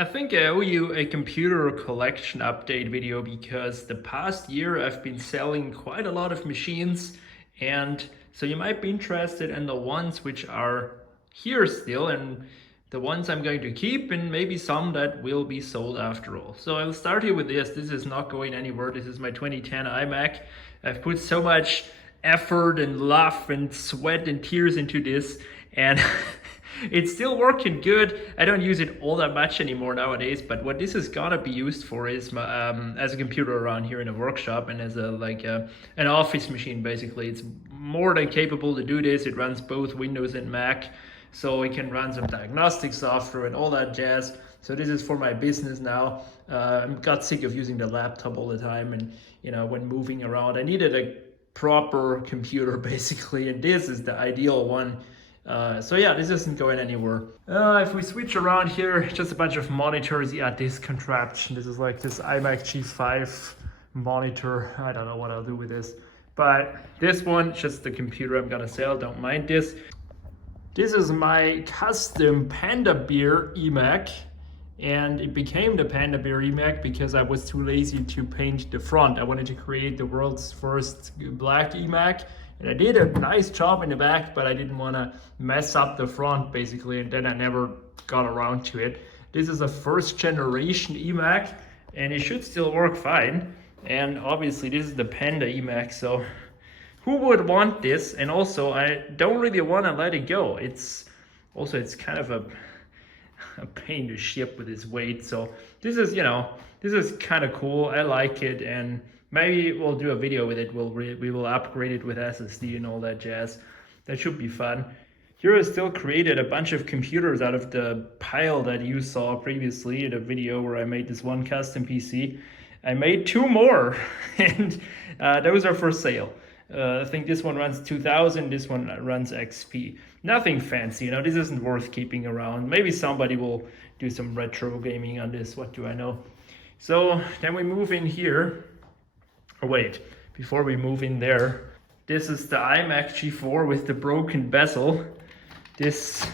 I think I owe you a computer collection update video because the past year I've been selling quite a lot of machines, and so you might be interested in the ones which are here still and the ones I'm going to keep, and maybe some that will be sold after all. So I'll start here with this. This is not going anywhere. This is my 2010 iMac. I've put so much effort and love and sweat and tears into this, and it's still working good. I don't use it all that much anymore nowadays, but what this is gonna be used for is as a computer around here in a workshop and as an office machine. Basically, it's more than capable to do this. It runs both Windows and Mac, so it can run some diagnostic software and all that jazz. So this is for my business now. I got sick of using the laptop all the time, and when moving around, I needed a proper computer basically, and this is the ideal one. So yeah, this isn't going anywhere. If we switch around here, just a bunch of monitors. Yeah, this contraption. This is like this iMac G5 monitor. I don't know what I'll do with this. But this one, just the computer I'm gonna sell, don't mind this. This is my custom Panda Bear iMac. And it became the Panda Bear iMac because I was too lazy to paint the front. I wanted to create the world's first black iMac. And I did a nice job in the back, but I didn't want to mess up the front basically, and then I never got around to it. This is a first generation iMac, and it should still work fine. And obviously this is the Panda iMac, so who would want this? And also I don't really want to let it go. It's kind of a pain to ship with its weight. So this is kind of cool. I like it, and maybe we'll do a video with it. We will upgrade it with SSD and all that jazz. That should be fun. Here I still created a bunch of computers out of the pile that you saw previously in a video where I made this one custom PC. I made two more, and those are for sale. I think this one runs 2000, this one runs XP. Nothing fancy, this isn't worth keeping around. Maybe somebody will do some retro gaming on this, what do I know. So then we move in here. Oh wait, before we move in there, this is the iMac G4 with the broken bezel. This,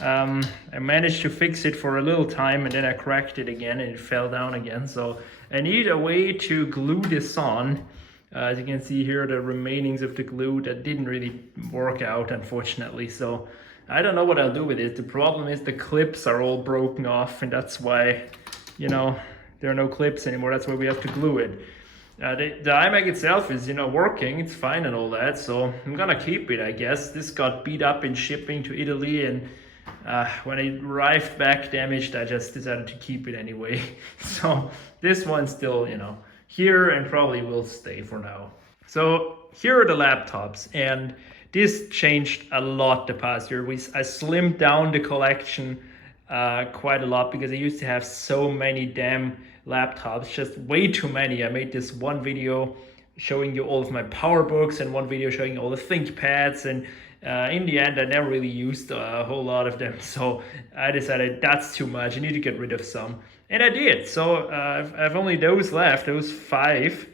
I managed to fix it for a little time, and then I cracked it again and it fell down again. So I need a way to glue this on. As you can see here, the remainings of the glue, that didn't really work out, unfortunately. So I don't know what I'll do with it. The problem is the clips are all broken off, and that's why, there are no clips anymore. That's why we have to glue it. The iMac itself is, working. It's fine and all that. So I'm gonna keep it, I guess. This got beat up in shipping to Italy, and when it arrived back damaged, I just decided to keep it anyway. So this one's still, here and probably will stay for now. So here are the laptops, and this changed a lot the past year. I slimmed down the collection quite a lot because I used to have so many damn laptops, just way too many. I made this one video showing you all of my PowerBooks and one video showing you all the ThinkPads, and in the end I never really used a whole lot of them, so I decided that's too much, I need to get rid of some, and I did. So I've only those left, those 5,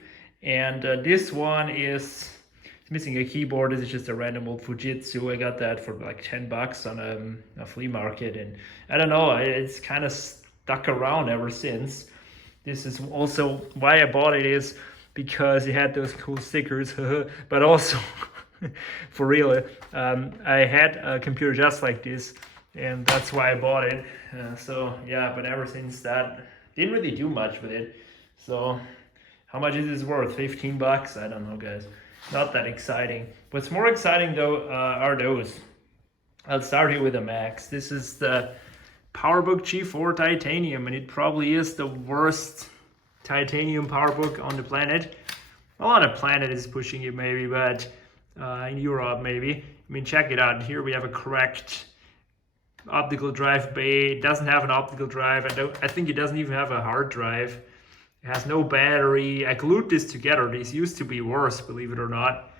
and this one is missing a keyboard. This is just a random old Fujitsu. I got that for like $10 on a flea market, and I don't know, it's kind of stuck around ever since. This is also why I bought it, is because it had those cool stickers, but also for real, I had a computer just like this, and that's why I bought it. So yeah, but ever since that, didn't really do much with it. So how much is this worth? $15? I don't know, guys. Not that exciting. What's more exciting though are those. I'll start here with the Macs. This is the PowerBook G4 Titanium, and it probably is the worst titanium PowerBook on the planet. Well, on the planet is pushing it maybe, but in Europe maybe. I mean, check it out. Here we have a correct optical drive bay. It doesn't have an optical drive. I think it doesn't even have a hard drive. It has no battery. I glued this together. These used to be worse, believe it or not.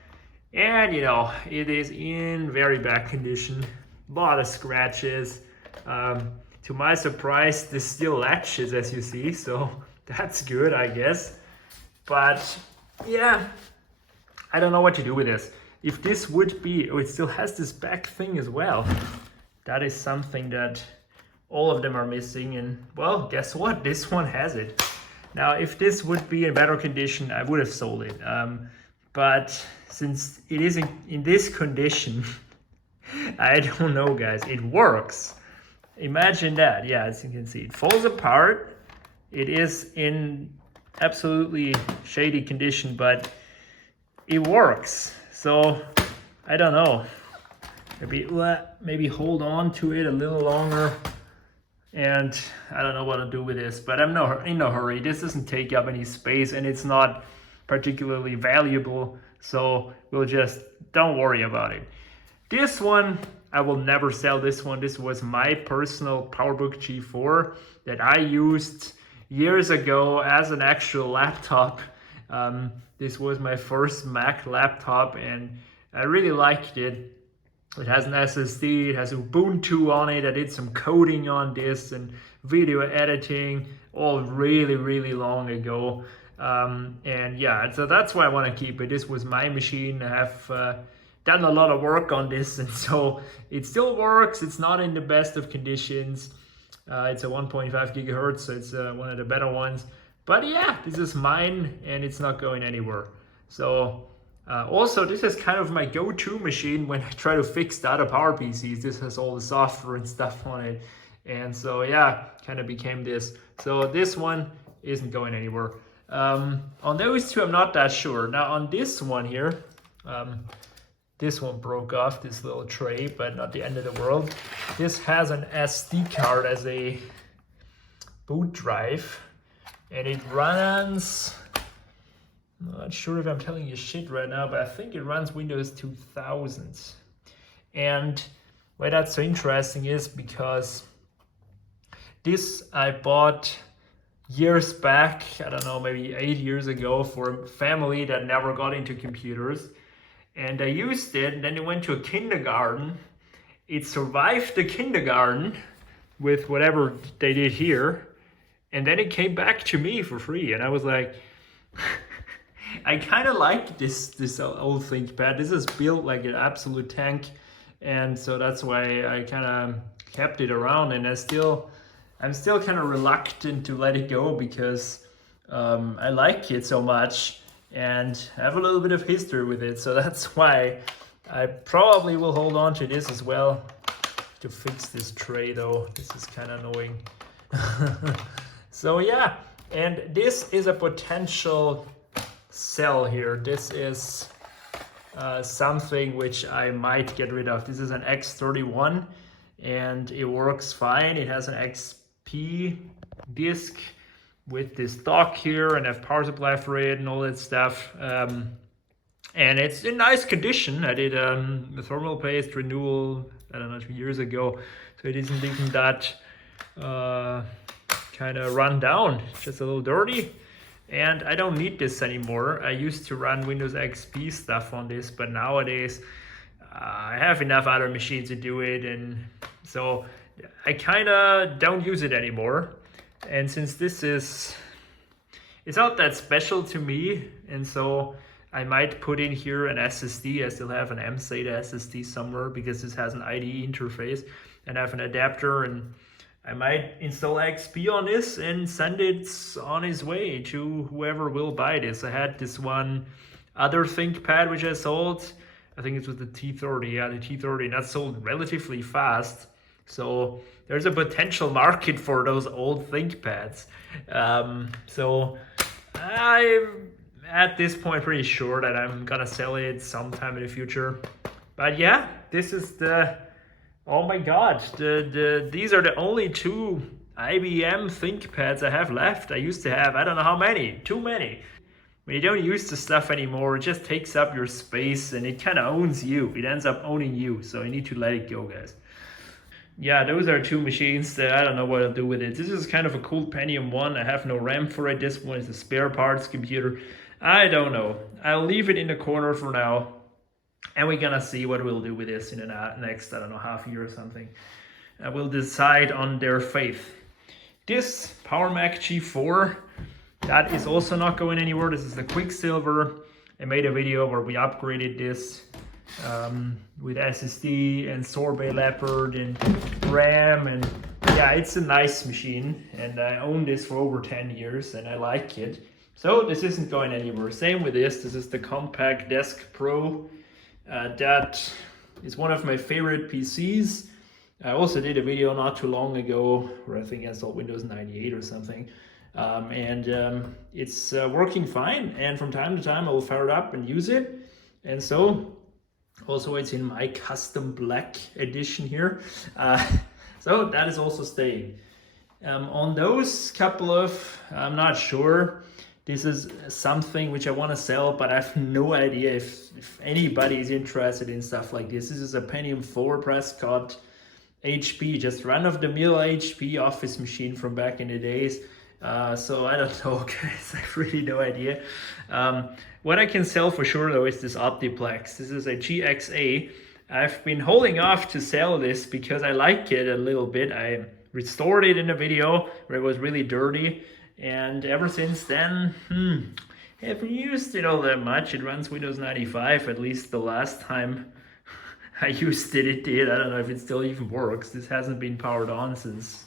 And it is in very bad condition. A lot of scratches. To my surprise, this still latches, as you see, so that's good, I guess. But yeah, I don't know what to do with this. If this would be, it still has this back thing as well. That is something that all of them are missing, and well, guess what? This one has it. Now, if this would be in better condition, I would have sold it. But since it is in this condition, I don't know, guys. It works. Imagine that. Yeah, as you can see, it falls apart. It is in absolutely shady condition, but it works. So I don't know. Maybe hold on to it a little longer. And I don't know what to do with this, but I'm in no hurry. This doesn't take up any space and it's not particularly valuable. So we'll just, don't worry about it. This one, I will never sell this one. This was my personal PowerBook G4 that I used years ago as an actual laptop. This was my first Mac laptop and I really liked it. It has an SSD, it has Ubuntu on it. I did some coding on this and video editing all really, really long ago. And yeah, so that's why I want to keep it. This was my machine. I have done a lot of work on this, and so it still works. It's not in the best of conditions. It's a 1.5 gigahertz, so it's one of the better ones. But yeah, this is mine and it's not going anywhere. So also, this is kind of my go-to machine when I try to fix the other Power PCs. This has all the software and stuff on it. And so, yeah, kind of became this. So this one isn't going anywhere. On those two, I'm not that sure. Now, on this one here, this one broke off, this little tray, but not the end of the world. This has an SD card as a boot drive. And it runs... I'm not sure if I'm telling you shit right now, but I think it runs Windows 2000. And why that's so interesting is because this I bought years back, I don't know, maybe 8 years ago for a family that never got into computers. And I used it, and then it went to a kindergarten. It survived the kindergarten with whatever they did here. And then it came back to me for free. And I was like... I kind of like this old ThinkPad. This is built like an absolute tank, and so that's why I kind of kept it around. And I'm still kind of reluctant to let it go because I like it so much and I have a little bit of history with it. So that's why I probably will hold on to this as well. To fix this tray though, this is kind of annoying. So yeah, and this is a potential sell here. This is something which I might get rid of. This is an X31 and it works fine. It has an XP disk with this dock here and I have power supply for it and all that stuff. And it's in nice condition. I did a thermal paste renewal, I don't know, 2 years ago. So it isn't even that kind of run down. It's just a little dirty. And I don't need this anymore. I used to run Windows XP stuff on this, but nowadays I have enough other machines to do it, and so I kind of don't use it anymore. And since this is, it's not that special to me, and so I might put in here an SSD. I still have an M-SATA SSD somewhere because this has an IDE interface, and I have an adapter, and I might install XP on this and send it on its way to whoever will buy this. I had this one other ThinkPad which I sold. I think it was the T30, yeah, the T30, and that sold relatively fast. So there's a potential market for those old ThinkPads. So I'm at this point pretty sure that I'm gonna sell it sometime in the future. But yeah, this is the... Oh my god, these are the only two IBM ThinkPads I have left. I used to have, I don't know how many, too many. When you don't use the stuff anymore, it just takes up your space and it kind of owns you. It ends up owning you, so you need to let it go, guys. Yeah, those are two machines that I don't know what I'll do with it. This is kind of a cool Pentium 1. I have no RAM for it. This one is a spare parts computer. I don't know. I'll leave it in the corner for now. And we're gonna see what we'll do with this in the next, I don't know, half year or something. We'll decide on their faith. This Power Mac G4, that is also not going anywhere. This is the Quicksilver. I made a video where we upgraded this with SSD and sorbet leopard and RAM and yeah, it's a nice machine, and I own this for over 10 years, and I like it. So this isn't going anywhere. Same with this. This is the Compact Desk Pro. That is one of my favorite PCs. I also did a video not too long ago where I think I installed Windows 98 or something. It's working fine, and from time to time I will fire it up and use it. And so also it's in my custom black edition here. So that is also staying. On those couple of, I'm not sure. This is something which I want to sell, but I have no idea if anybody is interested in stuff like this. This is a Pentium 4 Prescott HP, just run-of-the-mill HP office machine from back in the days. So I don't know, guys. I have really no idea. What I can sell for sure though is this Optiplex. This is a GXA. I've been holding off to sell this because I like it a little bit. I restored it in a video where it was really dirty, and ever since then, I haven't used it all that much. It runs Windows 95, at least the last time I used it, it did. I don't know if it still even works. This hasn't been powered on since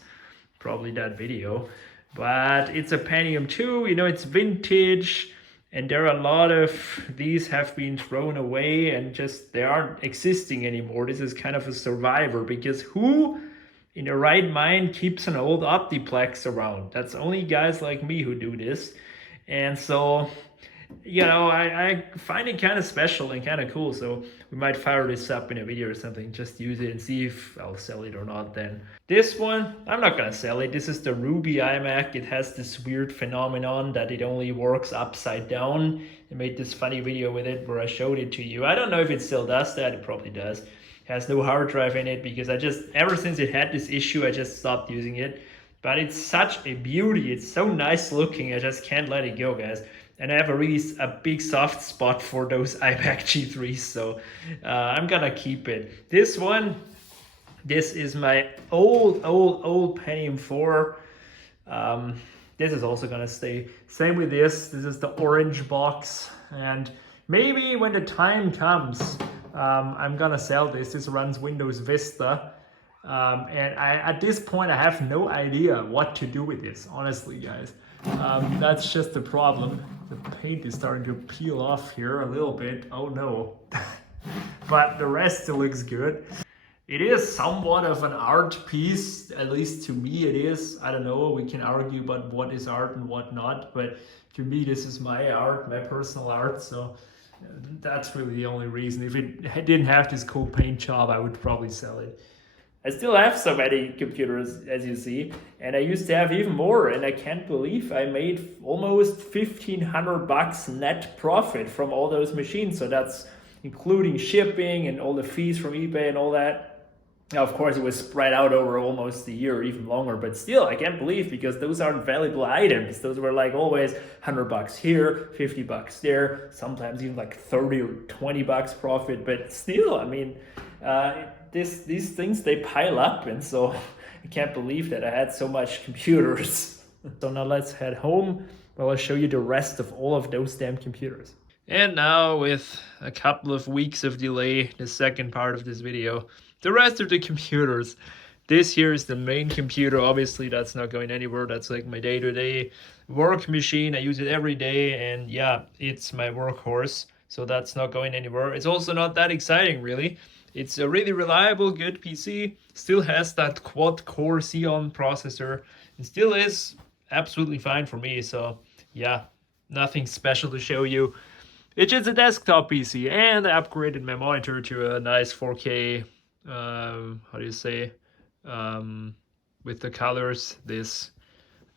probably that video. But it's a Pentium 2, you know, it's vintage, and there are a lot of these have been thrown away and just they aren't existing anymore. This is kind of a survivor, because who in their right mind keeps an old Optiplex around? That's only guys like me who do this. And so, you know, I find it kind of special and kind of cool. So we might fire this up in a video or something, just use it and see if I'll sell it or not then. This one, I'm not gonna sell it. This is the Ruby iMac. It has this weird phenomenon that it only works upside down. I made this funny video with it where I showed it to you. I don't know if it still does that. It probably does. Has no hard drive in it, because ever since it had this issue, I just stopped using it. But it's such a beauty. It's so nice looking. I just can't let it go, guys. And I have a big soft spot for those iMac G3s, so I'm gonna keep it. This one, this is my old Pentium 4. This is also gonna stay. Same with this. This is the orange box, and maybe when the time comes, I'm gonna sell this. This runs Windows Vista. And at this point, I have no idea what to do with this, honestly, guys. That's just the problem. The paint is starting to peel off here a little bit. Oh no. But the rest still looks good. It is somewhat of an art piece, at least to me it is. I don't know, we can argue about what is art and what not, but to me this is my art, my personal art, so that's really the only reason. If it didn't have this cool paint job, I would probably sell it. I still have so many computers, as you see, and I used to have even more, and I can't believe I made almost $1,500 net profit from all those machines. So that's including shipping and all the fees from eBay and all that. Now, of course, it was spread out over almost a year or even longer, but still, I can't believe, because those aren't valuable items. Those were like always $100 here, $50 there, sometimes even like 30 or $20 profit, but still, I mean, these things, they pile up, and so I can't believe that I had so much computers. So now let's head home, while I'll show you the rest of all of those damn computers. And now, with a couple of weeks of delay, the second part of this video, the rest of the computers. This here is the main computer. Obviously, that's not going anywhere. That's like my day-to-day work machine. I use it every day, and yeah, it's my workhorse. So that's not going anywhere. It's also not that exciting, really. It's a really reliable, good PC. Still has that quad-core Xeon processor. And still is absolutely fine for me. So yeah, nothing special to show you. It's just a desktop PC, and I upgraded my monitor to a nice 4K, how do you say, with the colors, this,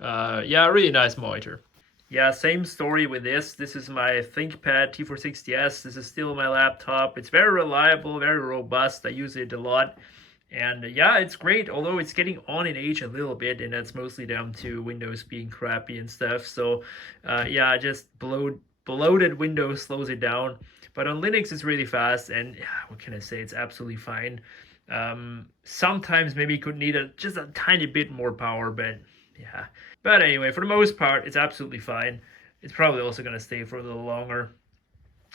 yeah, really nice monitor. Yeah, same story with this. This is my ThinkPad T460s. This is still my laptop. It's very reliable, very robust. I use it a lot. And yeah, it's great, although it's getting on in age a little bit, and that's mostly down to Windows being crappy and stuff. So yeah, just bloated Windows slows it down. But on Linux, it's really fast, and yeah, what can I say? It's absolutely fine. Sometimes maybe could need just a tiny bit more power, but yeah. But anyway, for the most part, it's absolutely fine. It's probably also going to stay for a little longer.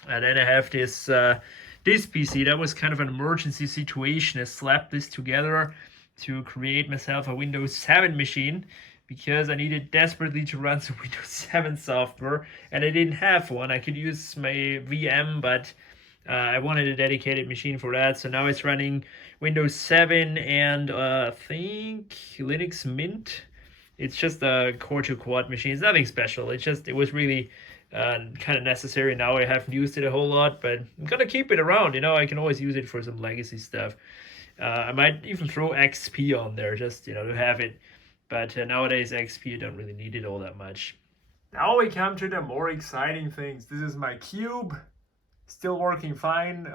And then I have this PC. That was kind of an emergency situation. I slapped this together to create myself a Windows 7 machine because I needed desperately to run some Windows 7 software and I didn't have one. I could use my VM, but I wanted a dedicated machine for that. So now it's running Windows 7 and I think Linux Mint. It's just a core to quad machine. It's nothing special. It was really kind of necessary. Now I haven't used it a whole lot, but I'm gonna keep it around. I can always use it for some legacy stuff. I might even throw XP on there just to have it. But nowadays XP I don't really need it all that much. Now we come to the more exciting things. This is my cube, still working fine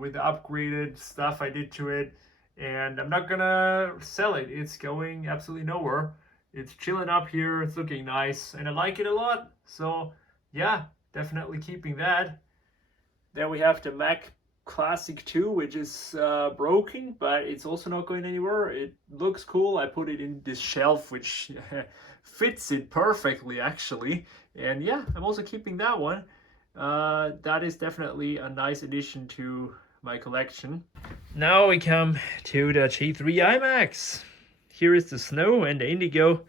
with the upgraded stuff I did to it, and I'm not gonna sell it. It's going absolutely nowhere. It's chilling up here. It's looking nice, and I like it a lot. So yeah, definitely keeping that. Then we have the Mac Classic 2, which is broken, but it's also not going anywhere. It looks cool. I put it in this shelf, which fits it perfectly, actually. And yeah, I'm also keeping that one. That is definitely a nice addition to my collection. Now we come to the G3 iMacs. Here is the Snow and the Indigo.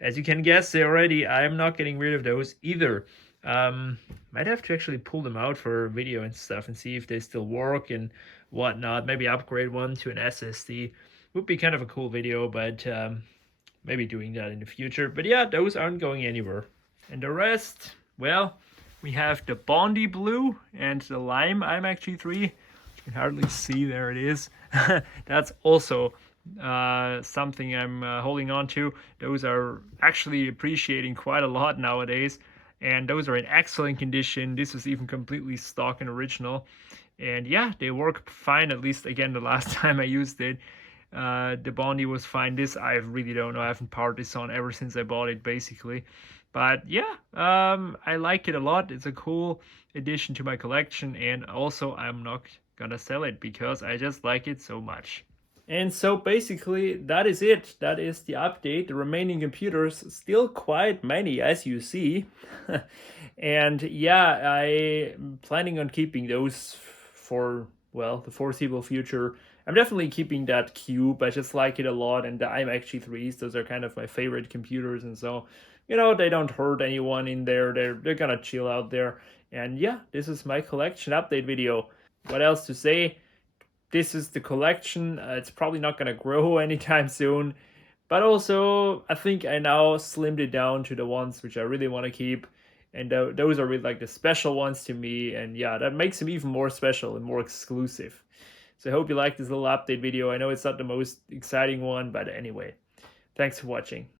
As you can guess already, I'm not getting rid of those either. Might have to actually pull them out for video and stuff and see if they still work and whatnot. Maybe upgrade one to an SSD. Would be kind of a cool video, but maybe doing that in the future. But yeah, those aren't going anywhere. And the rest, well, we have the Bondi Blue and the Lime iMac G3. You can hardly see, there it is. That's also something I'm holding on to. Those are actually appreciating quite a lot nowadays, and those are in excellent condition. This was even completely stock and original, and yeah, they work fine. At least again, the last time I used it, the Bondi was fine. This I really don't know. I haven't powered this on ever since I bought it, basically. But yeah, I like it a lot. It's a cool addition to my collection, and also I'm not gonna sell it because I just like it so much. And so basically that is it. That is the update. The remaining computers, still quite many as you see. And yeah, I'm planning on keeping those for, well, the foreseeable future. I'm definitely keeping that Cube. I just like it a lot. And the iMac G3s, those are kind of my favorite computers. And so, they don't hurt anyone in there. They're gonna chill out there. And yeah, this is my collection update video. What else to say? This is the collection. It's probably not going to grow anytime soon. But also, I think I now slimmed it down to the ones which I really want to keep. And those are really like the special ones to me. And yeah, that makes them even more special and more exclusive. So I hope you liked this little update video. I know it's not the most exciting one, but anyway, thanks for watching.